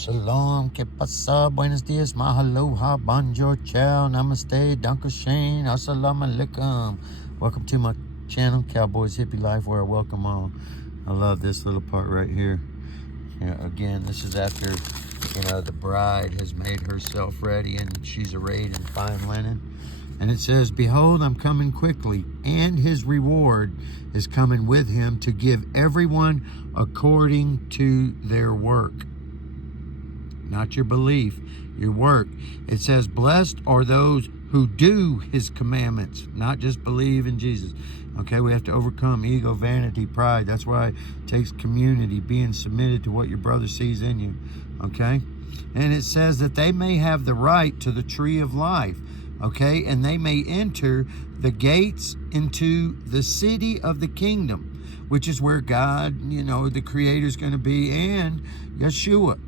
Shalom, que pasa, buenos dias, mahaloha, bonjour, ciao, namaste, dankeschön, assalamu alaikum. Welcome to my channel, Cowboys Hippie Life, where I welcome all. I love this little part right here. Again, this is after, the bride has made herself ready and she's arrayed in fine linen. And it says, behold, I'm coming quickly, and his reward is coming with him to give everyone according to their work. Not your belief, your work. It says, blessed are those who do his commandments, not just believe in Jesus. Okay, we have to overcome ego, vanity, pride. That's why it takes community, being submitted to what your brother sees in you. Okay? And it says that they may have the right to the tree of life. Okay? And they may enter the gates into the city of the kingdom, which is where God, the Creator is going to be, and Yeshua,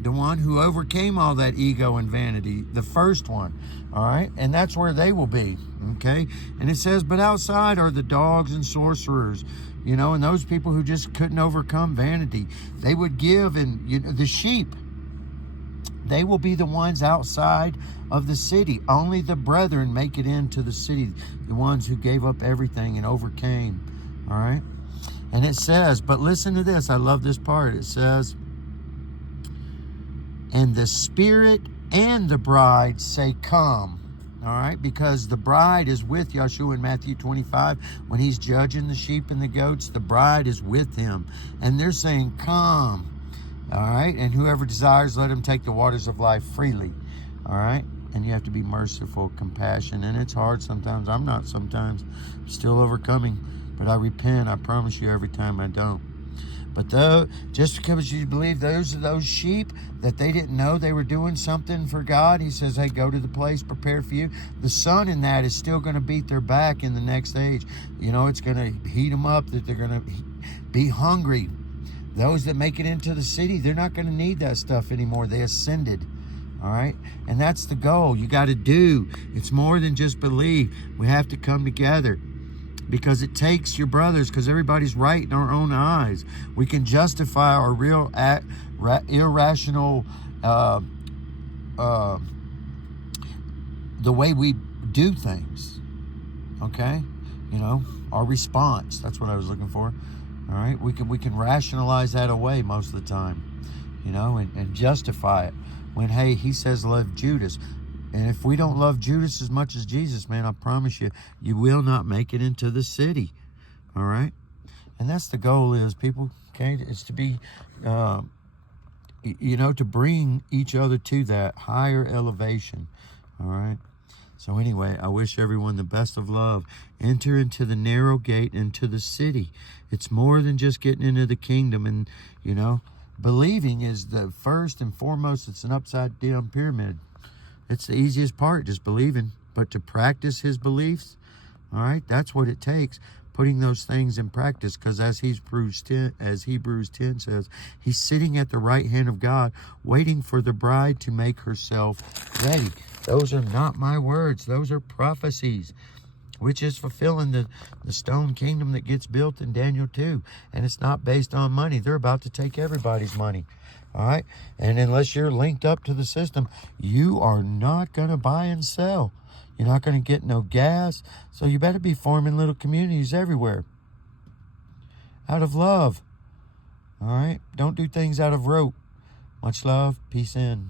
the one who overcame all that ego and vanity, the first one, all right? And that's where they will be, okay? And it says, but outside are the dogs and sorcerers, and those people who just couldn't overcome vanity. They would give, and the sheep, they will be the ones outside of the city. Only the brethren make it into the city, the ones who gave up everything and overcame, all right? And it says, but listen to this. I love this part. It says, and the Spirit and the bride say, come. All right? Because the bride is with Yeshua in Matthew 25. When he's judging the sheep and the goats, the bride is with him. And they're saying, come. All right? And whoever desires, let him take the waters of life freely. All right? And you have to be merciful, compassion. And it's hard sometimes. I'm not sometimes. Still overcoming. But I repent. I promise you every time I don't. But just because you believe those are those sheep that they didn't know they were doing something for God, he says, hey, go to the place prepared for you. The sun in that is still going to beat their back in the next age. It's going to heat them up, that they're going to be hungry. Those that make it into the city, they're not going to need that stuff anymore. They ascended. All right? And that's the goal. You got to do. It's more than just believe. We have to come together. Because it takes your brothers, because everybody's right in our own eyes. We can justify our real irrational, the way we do things. Okay? Our response. That's what I was looking for. All right? We can rationalize that away most of the time. And justify it. When, hey, he says love Judas. And if we don't love Judas as much as Jesus, man, I promise you, you will not make it into the city. All right? And that's the goal is, people, okay? It's to be, to bring each other to that higher elevation. All right? So anyway, I wish everyone the best of love. Enter into the narrow gate, into the city. It's more than just getting into the kingdom. And, believing is the first and foremost. It's an upside down pyramid. It's the easiest part, just believing. But to practice his beliefs, all right, that's what it takes, putting those things in practice. Because as Hebrews 10 says, he's sitting at the right hand of God, waiting for the bride to make herself ready. Those are not my words. Those are prophecies, which is fulfilling the stone kingdom that gets built in Daniel 2. And it's not based on money. They're about to take everybody's money. All right? And unless you're linked up to the system, you are not going to buy and sell. You're not going to get no gas. So you better be forming little communities everywhere. Out of love. All right? Don't do things out of rope. Much love. Peace in.